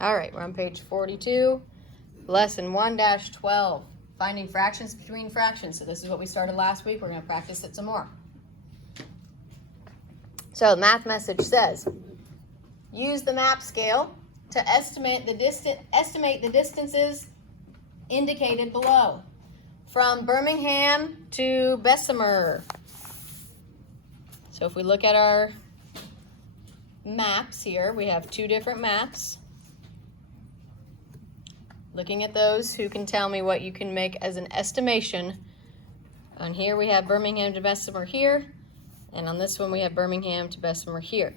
All right, we're on page 42, lesson 1-12, finding fractions between fractions. So this is what we started last week. We're going to practice it some more. So the math message says, use the map scale to estimate the distances indicated below from Birmingham to Bessemer. So if we look at our maps here, we have two different maps. Looking at those, who can tell me what you can make as an estimation? On here we have Birmingham to Bessemer here, and on this one we have Birmingham to Bessemer here.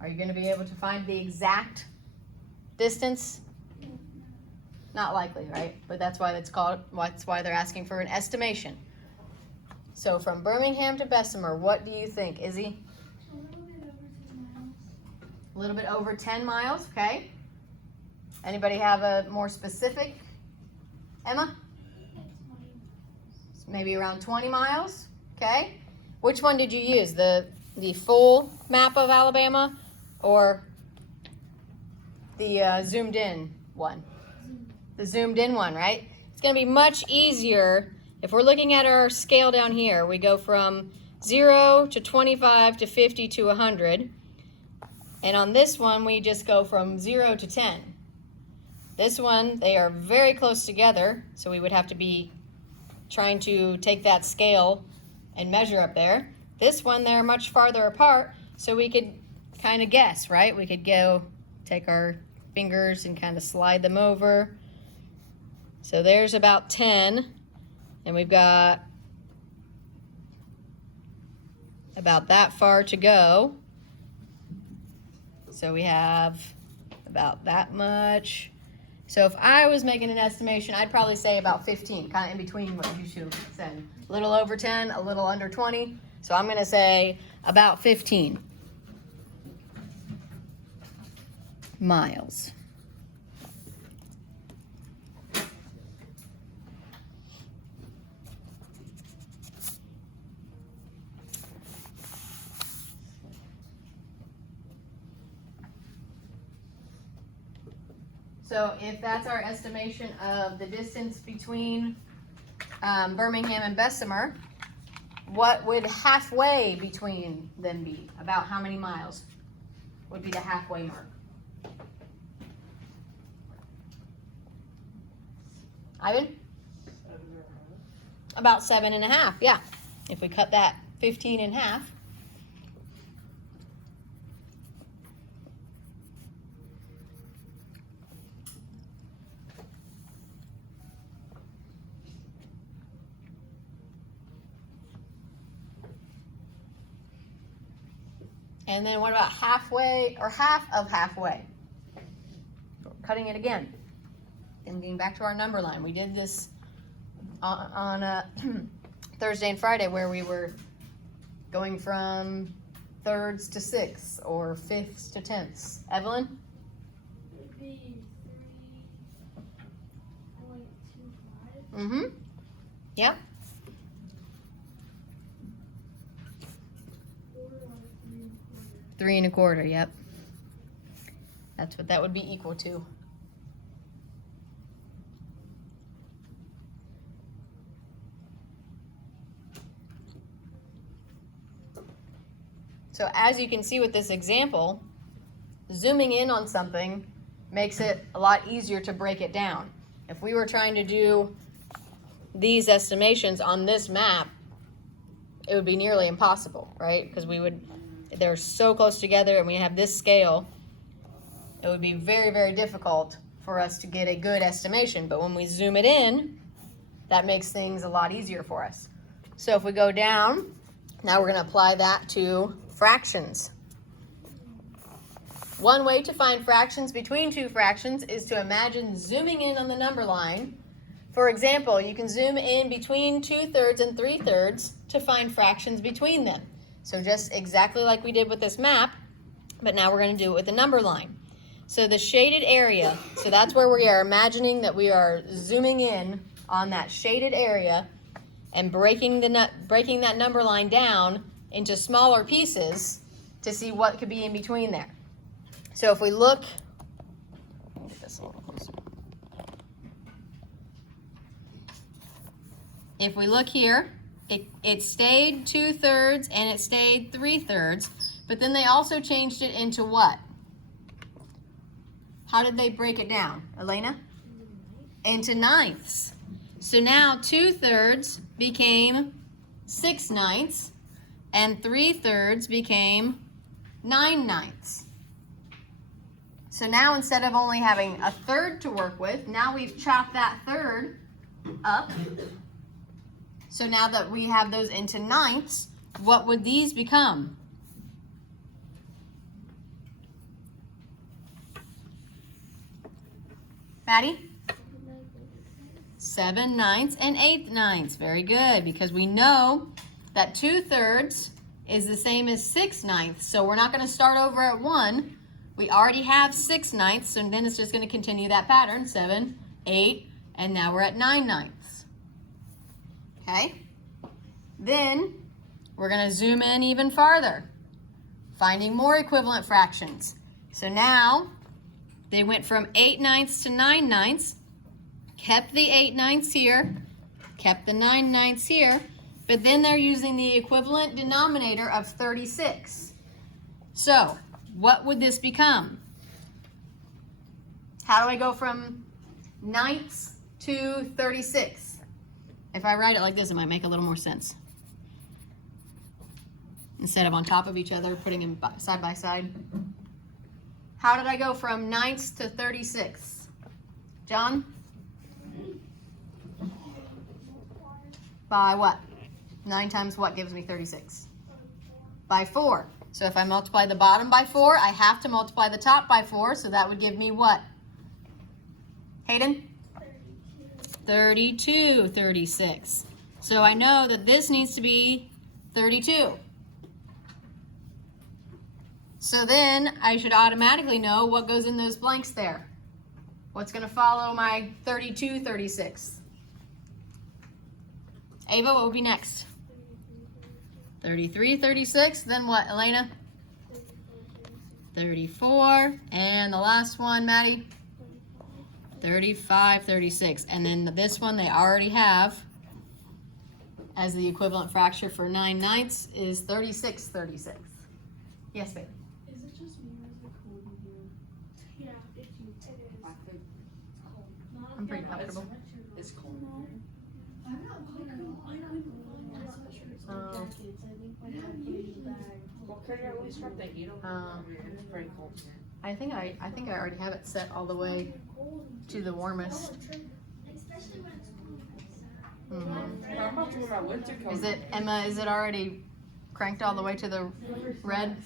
Are you going to be able to find the exact distance? Not likely, right? But that's why they're asking for an estimation. So from Birmingham to Bessemer, what do you think, Izzy? A little bit over 10 miles, okay. Anybody have a more specific? Emma? Maybe around 20 miles, okay. Which one did you use? The full map of Alabama or the zoomed in one? The zoomed in one, right? It's going to be much easier if we're looking at our scale down here. We go from 0 to 25 to 50 to 100. And on this one, we just go from 0 to 10. This one, they are very close together, so we would have to be trying to take that scale and measure up there. This one, they're much farther apart, so we could kind of guess, right? We could go take our fingers and kind of slide them over. So there's about 10, and we've got about that far to go. So we have about that much. So if I was making an estimation, I'd probably say about 15, kind of in between what you two said. A little over 10, a little under 20. So I'm going to say about 15 miles. So if that's our estimation of the distance between Birmingham and Bessemer, what would halfway between them be? About how many miles would be the halfway mark? Ivan? 7.5. About 7.5, yeah. If we cut that 15 in half. And then what about halfway or half of halfway? Cutting it again. And getting back to our number line. We did this on Thursday and Friday where we were going from thirds to sixths or fifths to tenths. Evelyn? It would be 3.25. Mm-hmm. Yep. 3 1/4, yep. That's what that would be equal to. So as you can see with this example, zooming in on something makes it a lot easier to break it down. If we were trying to do these estimations on this map, it would be nearly impossible, right? Because they're so close together and we have this scale, it would be very, very difficult for us to get a good estimation. But when we zoom it in, that makes things a lot easier for us. So if we go down, now we're going to apply that to fractions. One way to find fractions between two fractions is to imagine zooming in on the number line. For example, you can zoom in between 2/3 and 3/3 to find fractions between them. So just exactly like we did with this map, but now we're going to do it with the number line. So the shaded area, so that's where we are imagining that we are zooming in on that shaded area and breaking that number line down into smaller pieces to see what could be in between there. So if we look, let me get this a little closer. If we look here, it stayed 2/3 and it stayed 3/3, but then they also changed it into what? How did they break it down, Elena? Into ninths. So now 2/3 became 6/9 and 3/3 became 9/9. So now instead of only having a third to work with, now we've chopped that third up. So now that we have those into ninths, what would these become? Maddie? 7/9 and 8/9. Very good, because we know that 2/3 is the same as 6/9. So we're not going to start over at 1. We already have 6/9, so then it's just going to continue that pattern. 7, 8, and now we're at 9/9. Okay? Then we're going to zoom in even farther, finding more equivalent fractions. So now they went from 8/9 to 9/9, kept the 8/9 here, kept the 9/9 here, but then they're using the equivalent denominator of 36. So what would this become? How do I go from ninths to 36? If I write it like this, it might make a little more sense. Instead of on top of each other, putting them side by side. How did I go from ninths to 36? John? By what? 9 times what gives me 36? By 4. So if I multiply the bottom by 4, I have to multiply the top by 4, so that would give me what? Hayden? 32/36. So I know that this needs to be 32. So then I should automatically know what goes in those blanks there. What's going to follow my 32/36? Ava, what would be next? 33/36. Then what, Elena? 34. And the last one, Maddie? 35/36. And then this one they already have as the equivalent fraction for 9/9 is 36/36. Yes, babe. Is it just me or is it cold in here? Yeah, it is. I'm pretty comfortable. It's cold. I'm not comfortable. I know my sweatshirts and jackets. I think my dad put in the bag. Well, could you at least start the heat on? It's pretty cold here. I think I already have it set all the way to the warmest. Especially when it's cold. Mhm. I'm about to put my winter coat. Is it, Emma, is it already cranked all the way to the red?